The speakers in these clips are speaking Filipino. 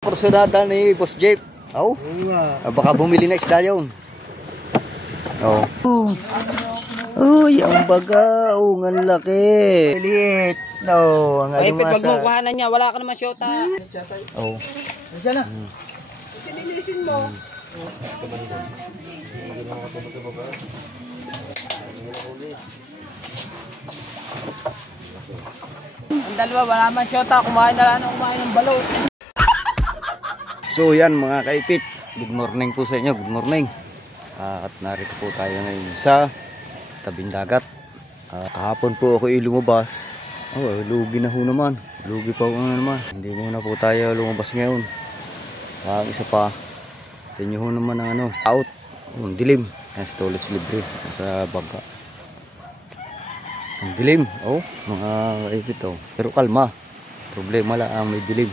Porsyonada ni Boss Jeep. Oh. Baka bumili na isda yun. Oh. Uy, ang baga. Oh, ang laki. Liit. No, ang ay, pag mo kuhanan niya, wala ka naman syota. Oh. Diyan na. Sinilisin mo. Ang dalawa, wala man syota. Kumain na lang kumain ng balot. So yan mga kaipit, good morning po sa inyo, good morning. At narito po tayo ngayon sa tabing dagat. Kahapon po ako lumabas. Oh, lugi na ho naman. Lugi pa ho naman. Hindi muna po tayo lumabas ngayon. Isa pa, tingin ho naman ang out. Dilim. Sa toilets libre sa baga. Ang dilim. Oh, mga kaipit oh. Pero kalma. Problema lang ang may dilim.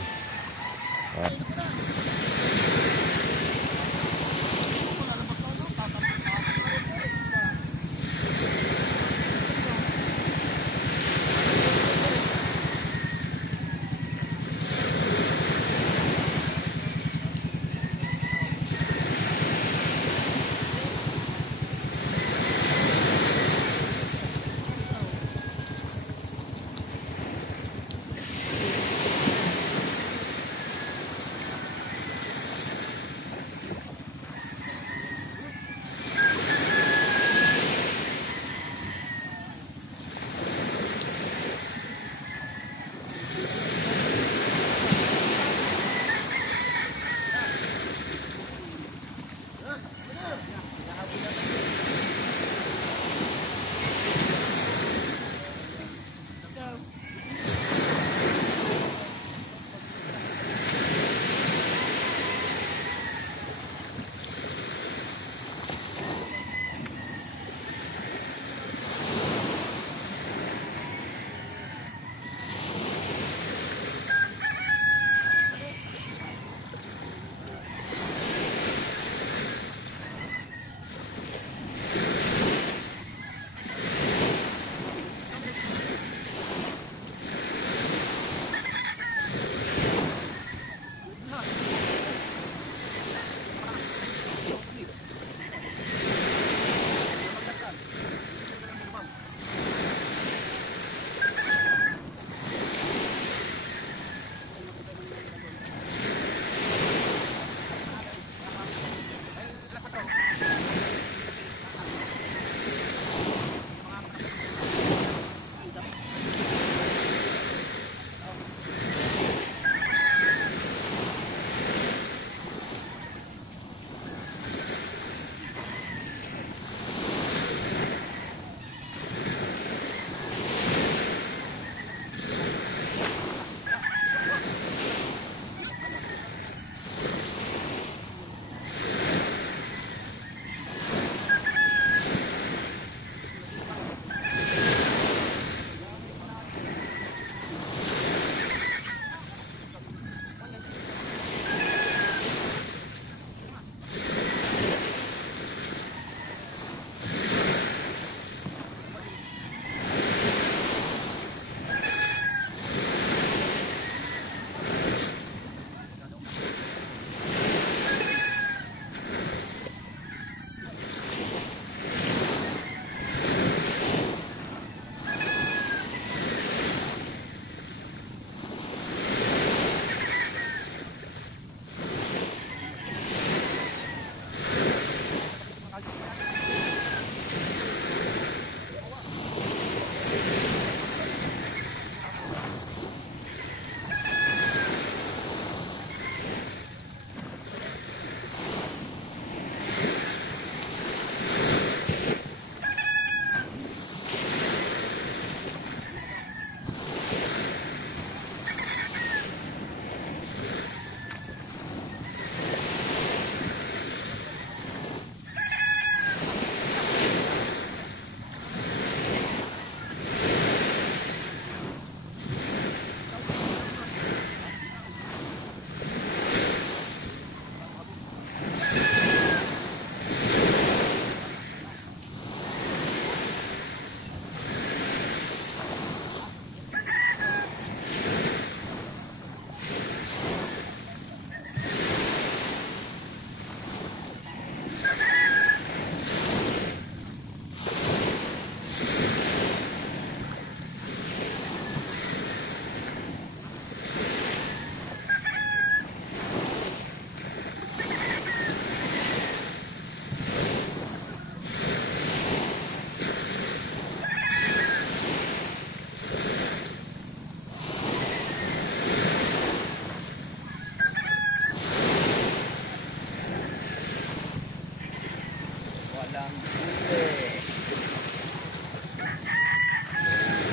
Walang huli.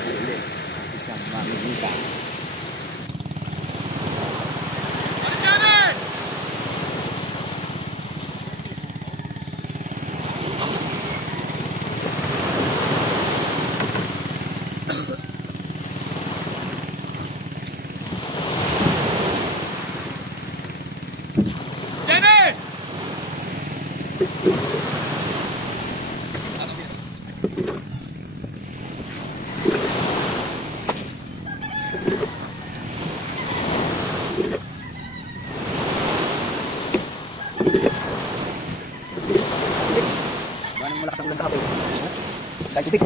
Huli. Isang mamimita. Ganang malakas ang ulan kahapon. Dahil tubig.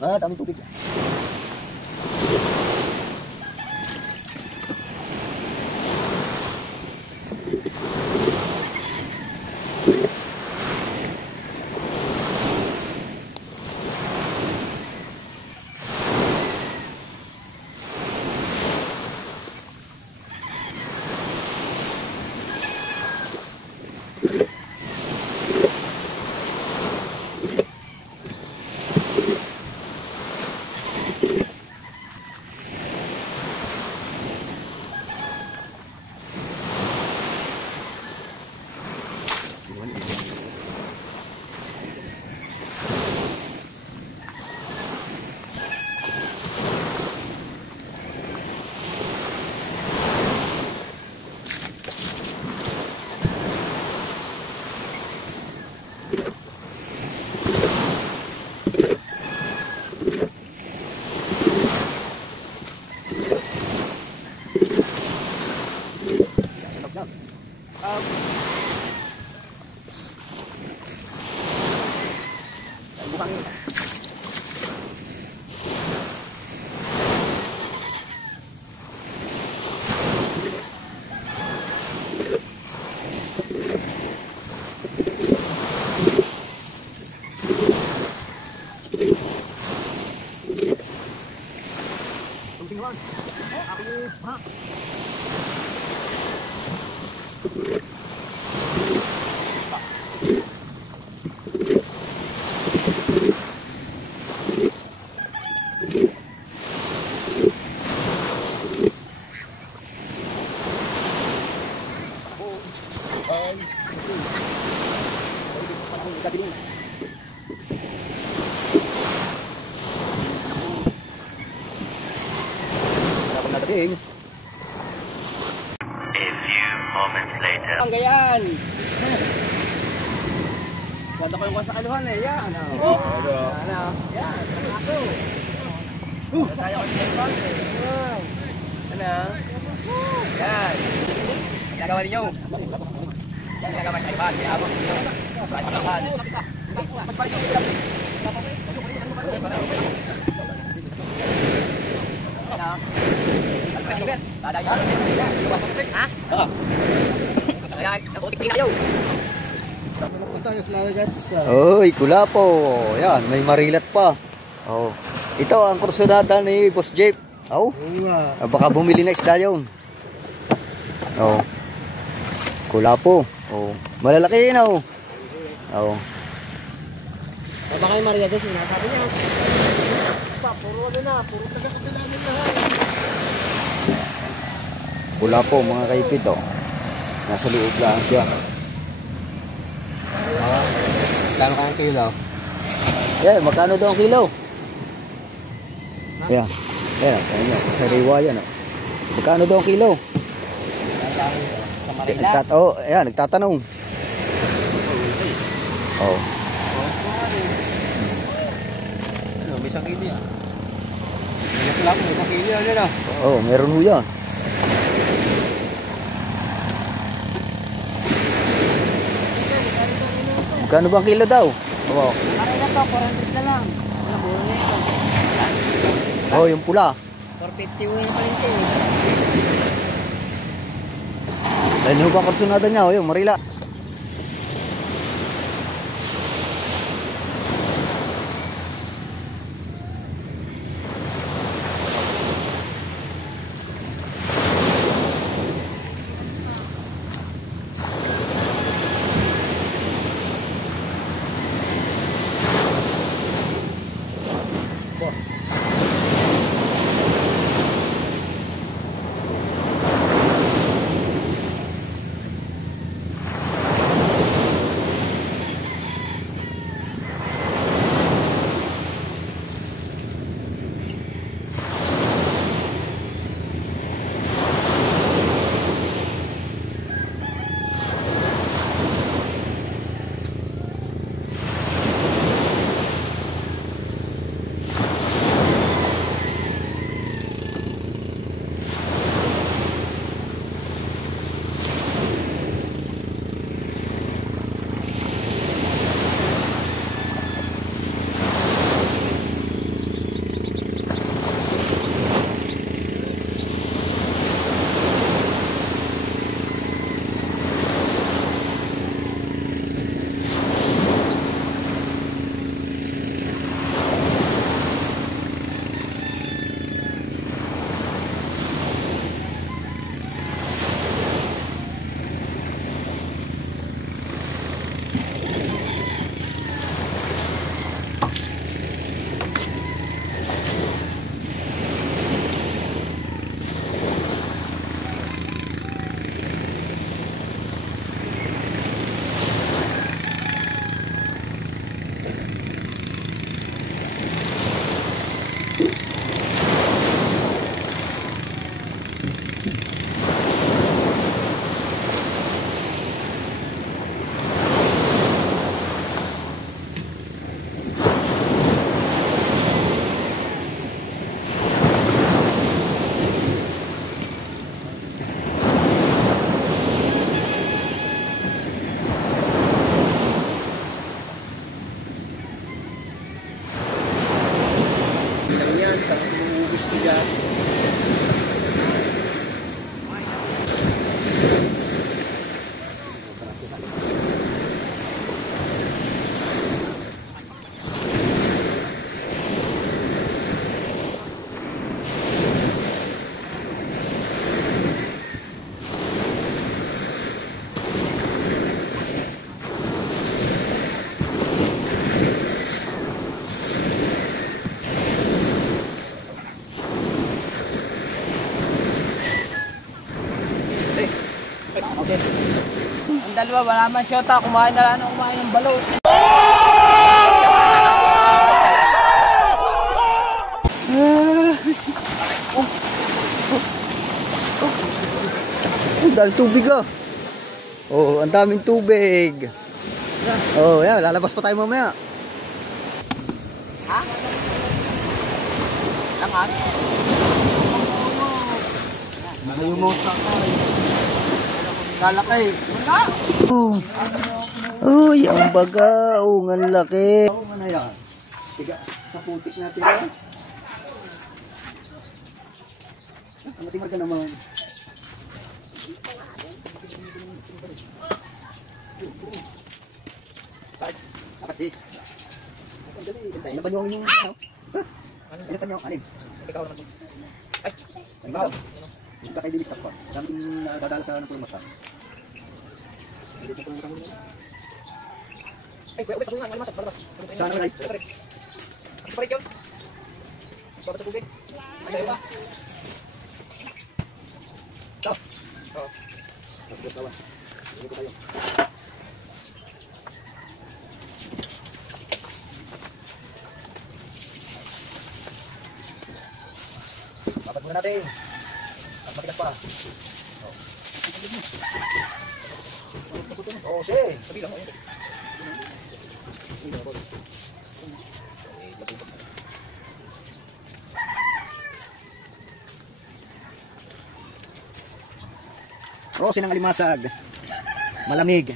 Daming tubig. A few moments later. Ang gayan. Wala ko yung sa kaluhan eh. Yan. Oh. Ano? Yan. Ako. Tayo ko sa kaluhan eh. Ano? Yan. Ginagawa ninyo. Yan ginagawa niya ipan. Kaya abang ninyo. Kahit pagkakan. Ano? Ha? Oo. Kaya nakutik na kayo. Oy, kulapo. Yan, may marilat pa. Oh. Ito ang kursunada ni Boss Jeep. Oh. Baka bumili na isda yun. Oh. Kulapo. Oh. Malalaki na oh. Oh. Baka yung Maria Des, sinasabi niya. Puro ano na, puro taga-tagalanin na. Kulapo mga kaipid oh. Nasa loob lang siya. Kano kang kilo? Yeah, magkano daw ang kilo? Ayan. Ayan, ayan. Sa riwa yan. Oh. Magkano daw ang kilo? Sa Marila. Ayan, nagtatanong. Oh. Ano, may isang kilo yan. Ito lang, may isang kilo yan na. Oh, meron ho yan. Magkano ba ang kilo daw? Oh. Marila to, 400 na lang. Ano, puro na yan. Oh, yung pula. 450 yung palengke. Ano ba ang kursunada niya? Oh, yung Marila. Ang dalawa, wala man siyota. Kumain na lang kumain ng balot. Ang dami tubig ah. Oh, ang daming tubig. Oh, yan, lalabas pa tayo mamaya. Ha? Langat? Mayumot ka. Lalaki. Wala. Oh. Uy, ang baga. Oh, ang laki. Oh, ano yan? Tiga, sa putik natin yan. Ang matimag ka naman. Dapat sis. Ano ba yung ano? Ano pa yung anim? Ikaw naman. Ay, Ano ba? Hindi ka kayo dilis pa. Daming dadala sa ano po yung mata. ay, kuya, ubit, kasungan, malimasag, palabas. Saan naman ay? Ang parit yun. Babat sa tubig. Ay, sa'yo ba? Ito. Oo. Tapos kawan. Hindi ko kayo. Dapat muna natin. At matigas pa. Oo, sige. Sabi lang, ayun. Rosin ng alimasag. Malamig.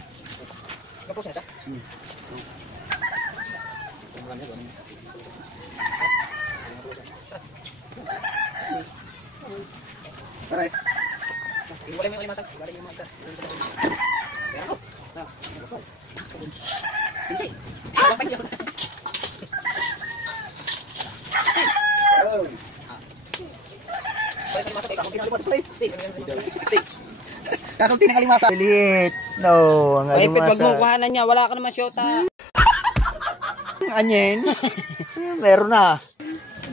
Kapos na siya. Alright. Iwalay mo yung alimasag. Iwalay yung alimasag. Kaya ako. Pinsay. Kapag yun. Oh. Balik yung alimasag. Ikaw, pinalimasag ko eh. Stick. Stick. Kakunti ng alimasag. Lilit. No, ang Ay, pit, wag mo alimasag. kuhanan niya. Wala ka naman siyota. Anyen. Meron na.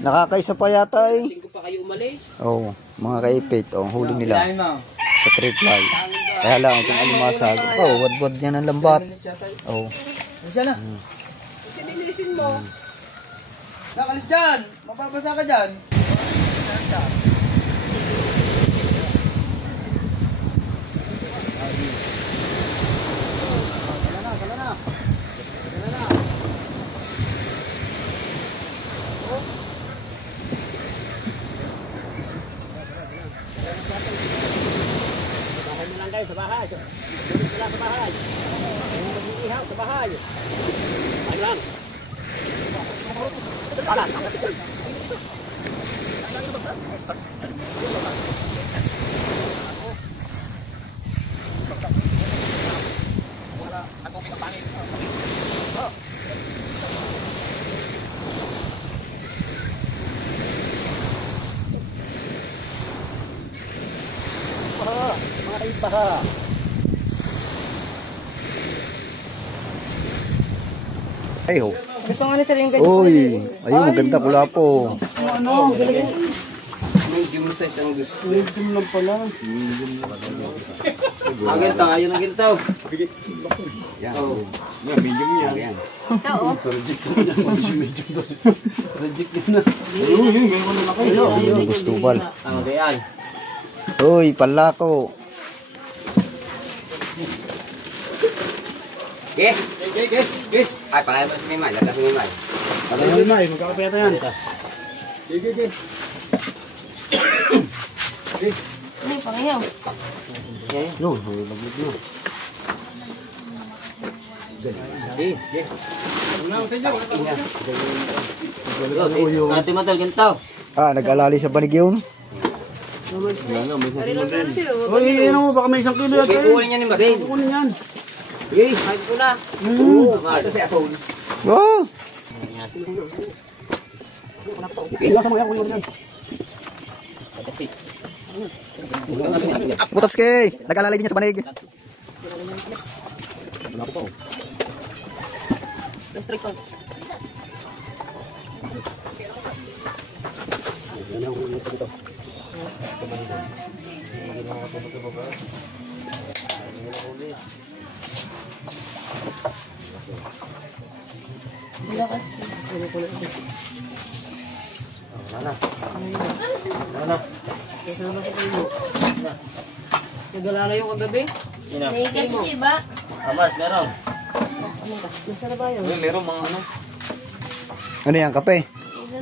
Nakakaisa pa yata eh. Singko pa kayo umalis. Oh, mga kaipit. Oh, huli nila. Sa tree fly. Kaya lang itong alimasag. Oh, wadwad niya ng lambat. Oh. Isa na. Sinilisin mo. Nakalis dyan. Mapapasa ka dyan. Bahay mo lang kayo sa bahay. Wala sa bahay. Mag-iihaw sa bahay. Ay lang. Pala. Mga kaipaha. Ay ho. Gusto nga na sila yung ganyan. Uy, ayun maganda pula po. Ano? Medium size ang gusto. Medium lang pala. Ang ginto, ayun ang ginto. Yan. Oh. Yan, medium yan. Yan. Reject na. Ayun, yun. Meron na kayo. Ayun, gustubal. Ang gayan. Uy, palako. Okay. Okay. Ay, palayan mo sa Mimay. Latas sa Mimay. Ayun na, magkakapeta yan. Ay, pangayaw. Yun, magiging yun. Ate Matal, ginto. Ah, nag-alali sa banig yun. Uy, ano mo, baka may 1 kilo yan. Okay, kukunin niya ni Magin. Kukunin yan. Sige, kahit ko na. Oo, ito si Asol. Oh! Ilang sa mga kunin mo yan. Butowski! Nag-alali din niya sa banig. Wala kasi. Ano ko lang ito? Wala na. Kasama ko kayo. Nag-alala yung kagabi? May kasi ba? Amas, meron. Nasaan na ba yun? Uy, meron mga ano. Ano yan, kape?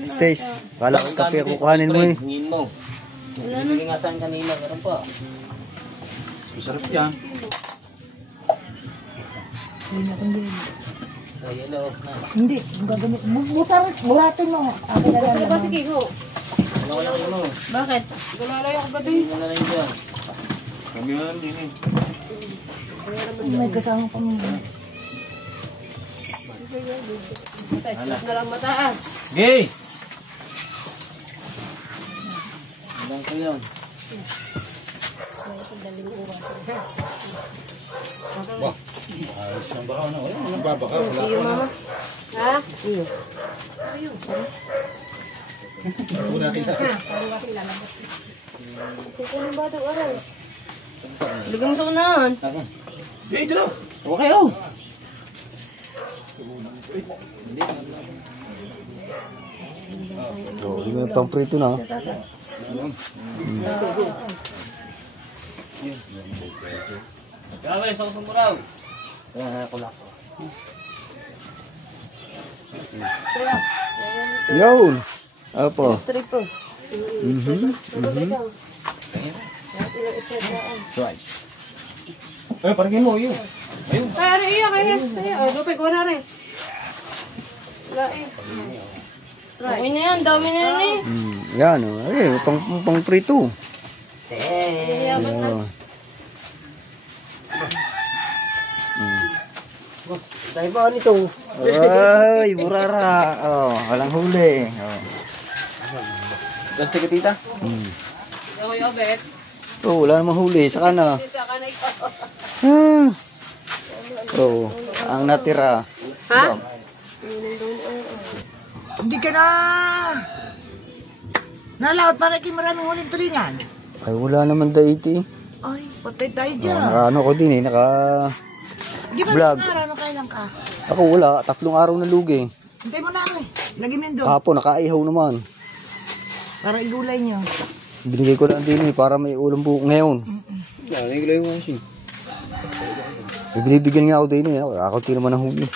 Stace. Kala ko kape ako kuhanin mo eh. Hingin mo. Hindi nga saan kanina, meron pa. Masarap yan. Ay, hello. Hindi, gagamit. Buratin mo. Akin na lang. Ano ba si Kiko? Wala ko mo. Bakit? Nag-alala yung kagabi. Hindi mo na lang dyan. Kami na lang din eh. May kasama pa mo. Taas na lang mataas. Gay! Ilang ko yan. Iyo, mama. Ha? Iyo. Iyo. Kukunin ba ito, aral? Ligam sa unahan. Gay, dito! Huwag kayo! So, hindi mo yung pamprito na. Grabe, sa kusong muraw. Kaya kulak ko. Yun! Opo. Tripo. Eh, parang mo yun. Ayun. Kaya rin iya, kaya. Oh, lupay ko na rin. Wala eh. Okay na yan, dami na yan eh. Yan, oh. Ay, pang-prito. Dahil ba nito? Ay, burara. Oh, walang huli. Oh. Gusto ka tita? Ako yung abet. Oh, wala namang huli. Saka na. Isa ka na ikaw. Oh, ang natira. Ha? Hindi ka na. Nalaot para kay maraming huling tulingan. Ay, wala naman daiti. Ay, patay tayo Oh, dyan. ano ko din eh, naka... Di ba vlog. nang araw nung kailan ka? Ako wala, 3 araw na lugi. Hintay mo na ano eh. Lagi mo yun doon. Kahapon, nakaihaw naman. Para igulay nyo. Binigay ko lang din eh, para may ulam buo ngayon. Ano yung gulay mo kasi? Binibigyan nga ako din eh, ako di naman ang huli.